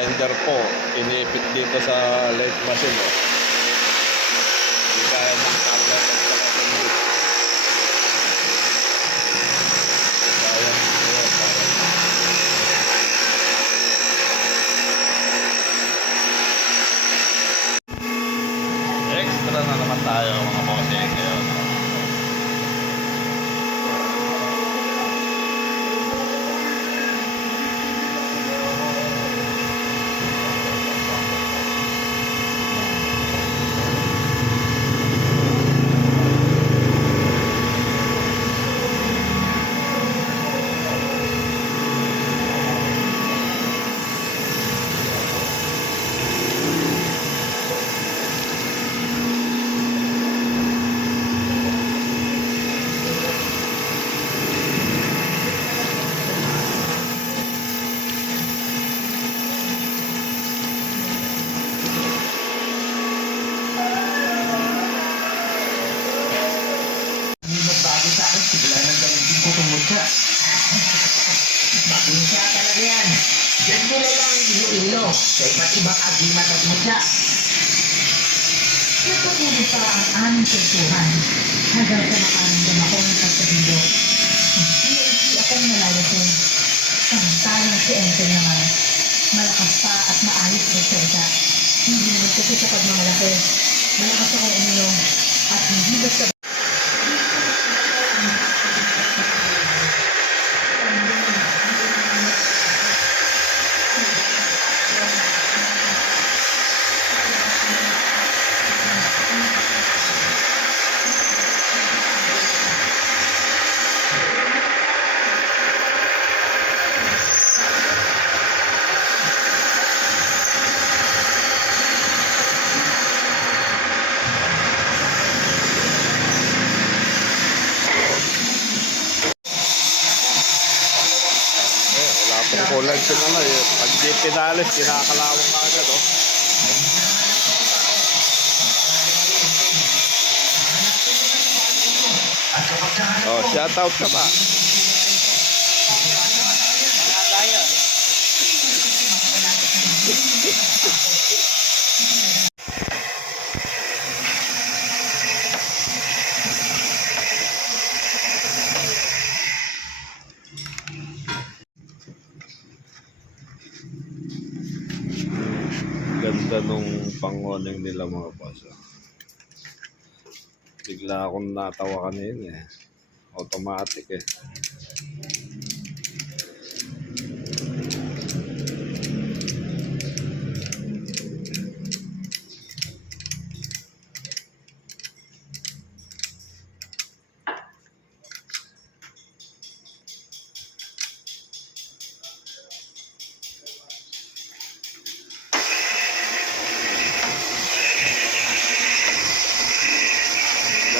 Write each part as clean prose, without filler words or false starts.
grinder po. Pinipit dito sa lathe machine. Oh. Hindi kaya ng tablet at saka conduit. Kaya extra na naman tayo mga bossing ngayon. Mabunsya talaga yan. Yan mo lang ilo-ilo sa iba't ibang agimat at mutya. Natutuloy pa ang aming kultuhan hanggang sa makaramdam ako ng pagkabindo. Hindi akong nalayasin. Samantalang si Enten naman, malakas pa at maayos na salita. Hindi naman kasi sa pagmamalaki. Malakas akong uminom at hindi basta kulang sila na eh. Pag di pinalis, kinakalawang ka agad oh. Oh, shout out ka pa. Ganda nung pangoning nila mga boss. Bigla akong natawa kanina eh. Automatic eh.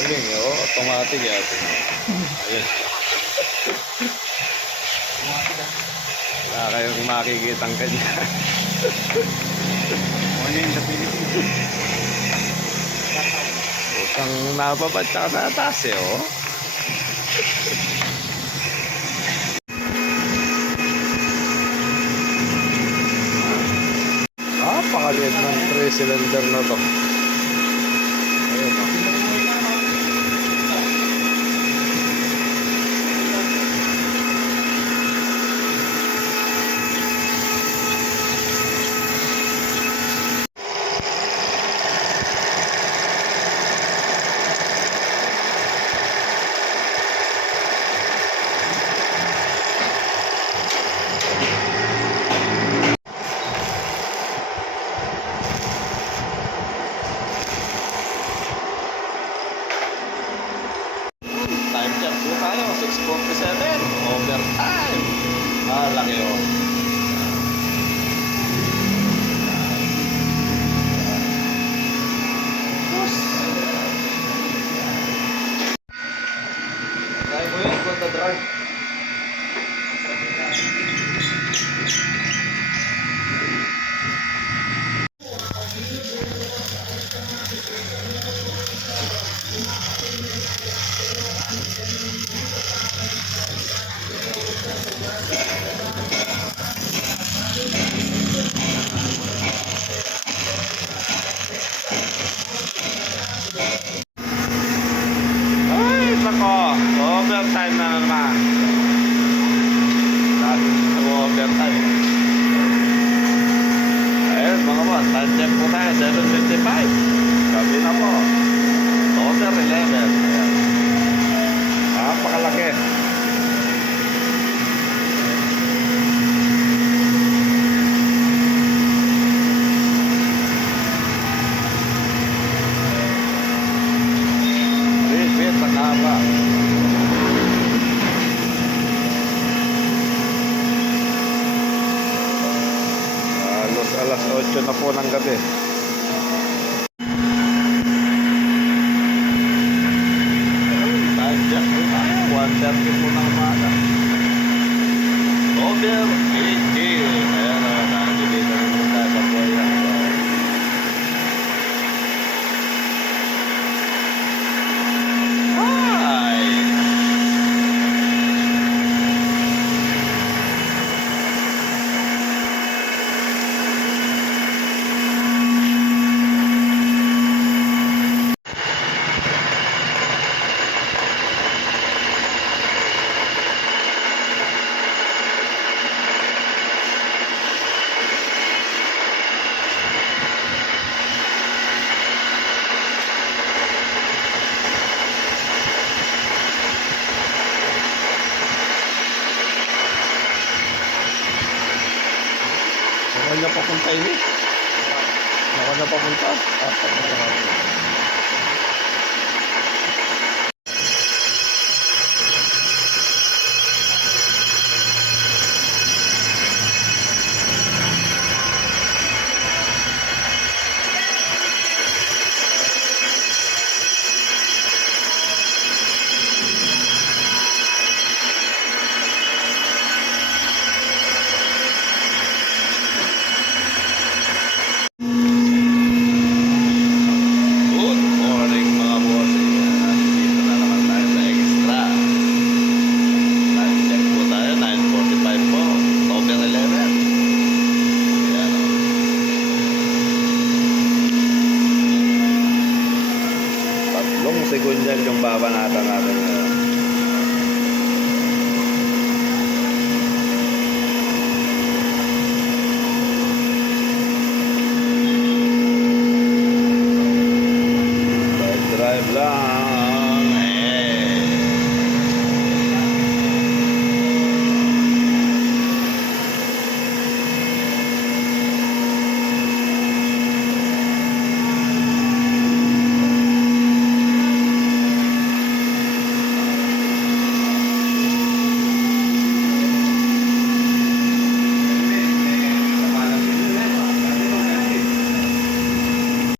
Galing eh, oh, automatic eh. Ayun. Wala kayong makikitang kanya. Utang nababad ka sa taas eh, oh. Pakaliit ng 3-cylinder na to. Ayun, oh. Time check po tayo, 6:47, overtime. Laki oh. Kaya mo yun, konta drag. ako ng gabi. Time check po tayo. 1:30 po ng umaga. Over 18. Ayan o, nandito rin po tayo sa buhay. Hi! Saan niya papunta ini? Saan niya papunta? Papunta natin. Good morning mga bossing. Dito na naman tayo sa extra. Time check po tayo. 9:45 po. Over 11. Ayan o. Tatlong sekundan yung babanatan natin ngayon.